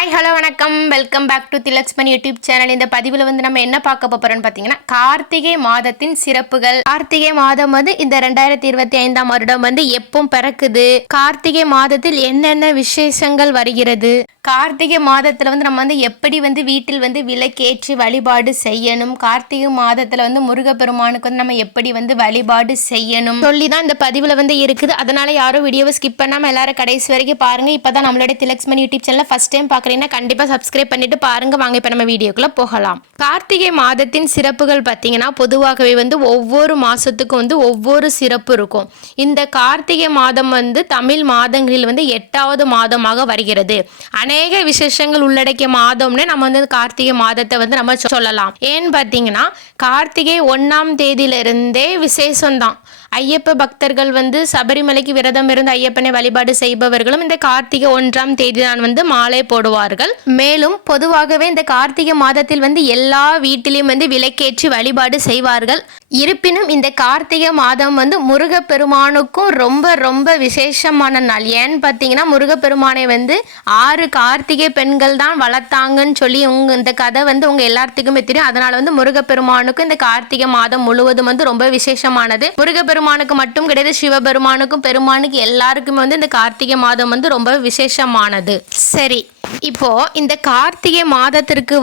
Hi hello வணக்கம், welcome back to Thilaksmani YouTube channel. இந்த பதிவில் நம்ம என்ன பார்க்க போகிறோம்னு பார்த்தீங்கன்னா, கார்த்திகை மாதத்தின் சிறப்புகள். கார்த்திகை மாதம் இந்த 2025 வருடம் எப்போ பிறக்குது, கார்த்திகை மாதத்தில் என்னென்ன விசேஷங்கள் வருகிறது, கார்த்திகை மாதத்தில் நம்ம எப்படி வீட்டில் விளக்கேற்றி வழிபாடு செய்யணும், கார்த்திகை மாதத்தில் முருகப்பெருமானுக்கு நம்ம எப்படி வழிபாடு செய்யணும் சொல்லி தான் இந்த பதிவில் இருக்குது. அதனால யாரும் வீடியோவை ஸ்கிப் பண்ணாமல் எல்லாரும் கடைசி வரைக்கும் பாருங்க. இப்போதான் நம்மளுடைய Thilaksmani YouTube channel first time பார்க்குறீங்கன்னா கண்டிப்பாக சப்ஸ்கிரைப் பண்ணிட்டு பாருங்க. வாங்க இப்போ நம்ம வீடியோக்குள்ள போகலாம். கார்த்திகை மாதத்தின் சிறப்புகள் பார்த்தீங்கன்னா, பொதுவாகவே ஒவ்வொரு மாசத்துக்கும் ஒவ்வொரு சிறப்பு இருக்கும். இந்த கார்த்திகை மாதம் தமிழ் மாதங்களில் 8வது மாதமாக வருகிறது. அநேக விசேஷங்கள் உள்ளடக்கிய மாதம்னு நம்ம கார்த்திகை மாதத்தை நம்ம சொல்லலாம். ஏன்னு பார்த்தீங்கன்னா, கார்த்திகை 1ஆம் தேதியிலிருந்தே விசேஷம்தான். ஐயப்ப பக்தர்கள் சபரிமலைக்கு விரதம் இருந்து ஐயப்பனை வழிபாடு செய்பவர்களும் இந்த கார்த்திகை 1ஆம் தேதி தான் மாலை போடுவார்கள். மேலும் பொதுவாகவே இந்த கார்த்திகை மாதத்தில் எல்லா வீட்டிலையும் விளக்கேற்றி வழிபாடு செய்வார்கள். இருப்பினும் இந்த கார்த்திகை மாதம் முருகப்பெருமானுக்கும் ரொம்ப ரொம்ப விசேஷமான நாள். ஏன்னு பார்த்தீங்கன்னா, முருகப்பெருமானை 6 கார்த்திகை பெண்கள் தான் வளர்த்தாங்கன்னு சொல்லி இந்த கதை உங்க எல்லாத்துக்குமே தெரியும். அதனால முருகப்பெருமானுக்கும் இந்த கார்த்திகை மாதம் முழுவதும் ரொம்ப விசேஷமானது. முருகப்பெருமானுக்கு மட்டும் கிடையாது, சிவபெருமானுக்கும் பெருமானுக்கு எல்லாருக்குமே இந்த கார்த்திகை மாதம் ரொம்ப விசேஷமானது. சரி, இப்போ இந்த கார்த்திகை மாதத்திற்கு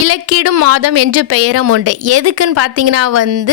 விளக்கிடும் மாதம் என்று பெயரும் உண்டு. எதுக்குன்னு பார்த்தீங்கன்னா,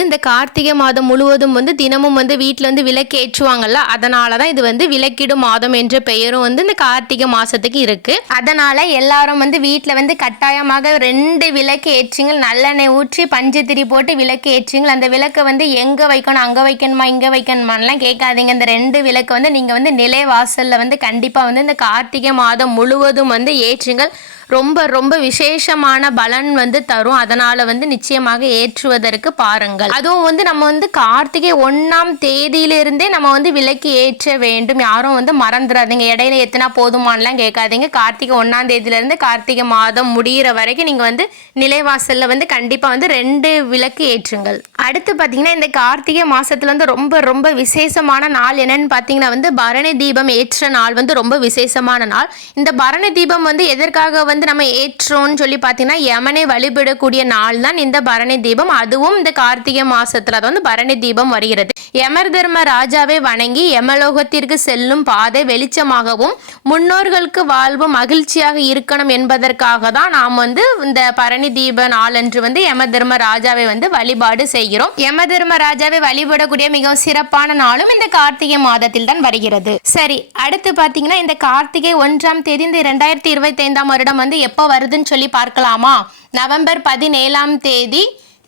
இந்த கார்த்திகை மாதம் முழுவதும் தினமும் வீட்டில் விளக்கு ஏற்றுவாங்கல்ல, அதனால தான் இது விளக்கிடும் மாதம் என்ற பெயரும் இந்த கார்த்திகை மாசத்துக்கு இருக்கு. அதனால எல்லாரும் வீட்டில் கட்டாயமாக 2 விளக்கு ஏற்றுங்க. நல்லெண்ணெய் ஊற்றி பஞ்சத்திரி போட்டு விளக்கு ஏற்றுங்க. அந்த விளக்கை எங்க வைக்கணும், அங்க வைக்கணுமா இங்க வைக்கணுமான்லாம் கேட்காதீங்க. இந்த 2 விளக்கு நீங்க நிலை வாசல்ல கண்டிப்பா இந்த கார்த்திகை மாதம் முழுவதும் ஏற்றுங்கள். ரொம்ப ரொம்ப விசேஷமான பலன் தரும். அதனால நிச்சயமாக ஏற்றுவதற்கு பாருங்கள். அதுவும் நம்ம கார்த்திகை 1ஆம் தேதியிலிருந்தே நம்ம விளக்கு ஏற்ற வேண்டும். யாரும் மறந்துடாதீங்க. இடையில எத்தனா போதுமானலாம் கேட்காதீங்க. கார்த்திகை 1ஆம் தேதியிலிருந்து கார்த்திகை மாதம் முடிகிற வரைக்கும் நீங்க நிலைவாசல்ல கண்டிப்பா 2 விளக்கு ஏற்றுங்கள். அடுத்து பார்த்தீங்கன்னா, இந்த கார்த்திகை மாசத்துல ரொம்ப ரொம்ப விசேஷமான நாள் என்னன்னு பார்த்தீங்கன்னா, பரணி தீபம் ஏற்ற நாள் ரொம்ப விசேஷமான நாள். இந்த பரணி தீபம் எதற்காக நம்ம ஏற்றோம்னு சொல்லி பார்த்தீங்கன்னா, யமனை வழிபடக்கூடிய நாள் தான் இந்த பரணி தீபம். அதுவும் இந்த கார்த்திகை மாசத்துல தான் பரணி தீபம் வருகிறது. யமர் தர்ம ராஜாவை வணங்கி யமலோகத்திற்கு செல்லும் பாதை வெளிச்சமாகவும் முன்னோர்களுக்கு வாழ்வு மகிழ்ச்சியாக இருக்கணும் என்பதற்காக தான் நாம் இந்த பரணி தீப நாளன்று யம தர்ம ராஜாவை வழிபாடு செய்கிறோம். யம தர்ம ராஜாவை வழிபடக்கூடிய மிகவும் சிறப்பான நாளும் இந்த கார்த்திகை மாதத்தில் தான் வருகிறது. சரி, அடுத்து பார்த்தீங்கன்னா, இந்த கார்த்திகை 1ஆம் தேதி இந்த 2025 வருடம் எப்போ வருதுன்னு சொல்லி பார்க்கலாமா? நவம்பர் 17ஆம் தேதி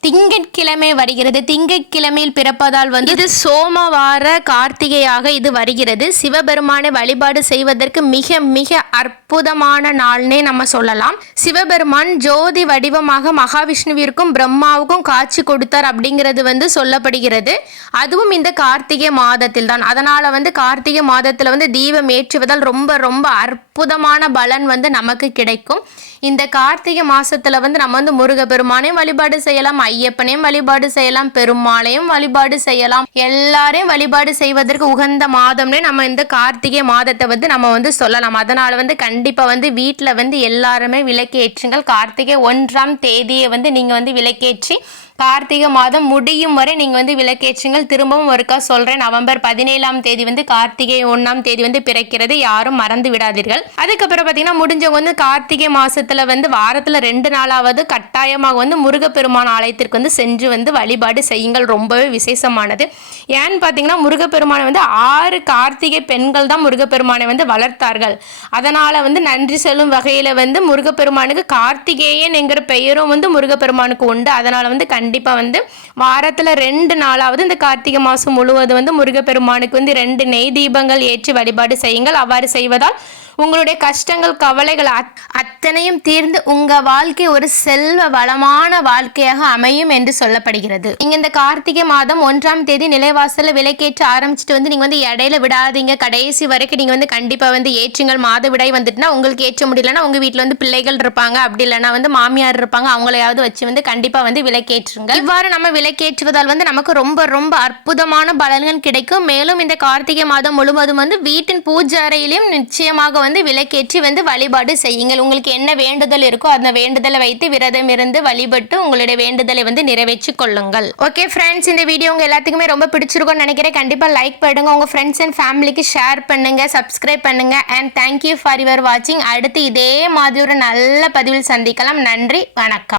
திங்கட்கிழமை வருகிறது. திங்கட்கிழமையில் பிறப்பதால் இது சோமவார கார்த்திகையாக இது வருகிறது. சிவபெருமானை வழிபாடு செய்வதற்கு மிக மிக அற்புதமான நாள்னே நம்ம சொல்லலாம். சிவபெருமான் ஜோதி வடிவமாக மகாவிஷ்ணுவிற்கும் பிரம்மாவுக்கும் காட்சி கொடுத்தார் அப்படிங்கிறது சொல்லப்படுகிறது. அதுவும் இந்த கார்த்திகை மாதத்தில் தான். அதனால கார்த்திகை மாதத்துல தீபம் ஏற்றுவதால் ரொம்ப ரொம்ப அற்புதமான பலன் நமக்கு கிடைக்கும். இந்த கார்த்திகை மாசத்துல நம்ம முருகப்பெருமானையும் வழிபாடு செய்யலாம், ஐயப்பனையும் வழிபாடு செய்யலாம், பெருமாளையும் வழிபாடு செய்யலாம். எல்லாரையும் வழிபாடு செய்வதற்கு உகந்த மாதம்னே நம்ம இந்த கார்த்திகை மாதத்தை நம்ம சொல்லலாம். அதனால கண்டிப்பா வீட்டுல எல்லாருமே விளக்கேற்றுங்கள். கார்த்திகை 1ஆம் தேதியை நீங்க விளக்கேற்றி கார்த்திகை மாதம் முடியும் வரை நீங்க விளக்கேற்றுங்கள். திரும்பவும் ஒருக்கா சொல்றேன், நவம்பர் 17ஆம் தேதி கார்த்திகை 1ஆம் தேதி பிறக்கிறது. யாரும் மறந்து விடாதீர்கள். அதுக்கப்புறம் பார்த்தீங்கன்னா, முடிஞ்சவங்க கார்த்திகை மாசத்துல வாரத்துல 2 நாளாவது கட்டாயமாக முருகப்பெருமான் ஆலயத்திற்கு சென்று வழிபாடு செய்யுங்கள். ரொம்பவே விசேஷமானது. ஏன்னு பார்த்தீங்கன்னா, முருகப்பெருமானை 6 கார்த்திகை பெண்கள் தான் முருகப்பெருமானை வளர்த்தார்கள். அதனால நன்றி செல்லும் வகையில முருகப்பெருமானுக்கு கார்த்திகேயன் என்கிற பெயரும் முருகப்பெருமானுக்கு உண்டு. அதனால கண்டிப்பா வாரத்துல 2 நாளாவது இந்த கார்த்திகை மாசம் முழுவதும் முருகப்பெருமானுக்கு 2 நெய் தீபங்கள் ஏற்றி வழிபாடு செய்யுங்கள். அவ்வாறு செய்வதால் உங்களுடைய கஷ்டங்கள் கவலைகள் அத்தனையும் தீர்ந்து உங்க வாழ்க்கை ஒரு செல்வ வளமான வாழ்க்கையாக அமையும் என்று சொல்லப்படுகிறது. நீங்க இந்த கார்த்திகை மாதம் 1ஆம் தேதி நிலைவாசல்ல விளக்கேற்ற ஆரம்பிச்சுட்டு நீங்க இடையில விடாதீங்க. கடைசி வரைக்கும் நீங்க கண்டிப்பா ஏற்றுங்கள். மாதவிடாய் வந்துட்டுனா உங்களுக்கு ஏற்ற முடியலன்னா உங்க வீட்டுல பிள்ளைகள் இருப்பாங்க, அப்படி இல்லைன்னா மாமியார் இருப்பாங்க, அவங்களையாவது வச்சு கண்டிப்பா விளக்கேற்றுங்க. இவ்வாறு நம்ம விளக்கேற்றுவதால் நமக்கு ரொம்ப ரொம்ப அற்புதமான பலன்கள் கிடைக்கும். மேலும் இந்த கார்த்திகை மாதம் முழுவதும் வீட்டின் பூஜை அறையிலும் நிச்சயமாக வந்து விளக்கேற்றி வந்து வழிபாடு செய்யுங்கள். உங்களுக்கு என்ன வேண்டுதல் இருக்கோ அந்த வேண்டுதலை வைத்து விரதம் இருந்து வழிபட்டு உங்களுடைய வேண்டுதலை வந்து நிறைவேற்றி கொள்ளுங்கள். ஓகே ஃப்ரெண்ட்ஸ், இந்த வீடியோ உங்க எல்லாத்துக்குமே ரொம்ப பிடிச்சிருக்கும்னு நினைக்கிறேன். கண்டிப்பா லைக் பண்ணுங்க, உங்க ஃப்ரெண்ட்ஸ் அண்ட் ஃபேமிலிக்கு ஷேர் பண்ணுங்க, சப்ஸ்கிரைப் பண்ணுங்க. அண்ட் தேங்க்யூ ஃபார் யுவர் வாட்சிங். அடுத்து இதே மாதிரி ஒரு நல்ல பதிவில் சந்திக்கலாம். நன்றி, வணக்கம்.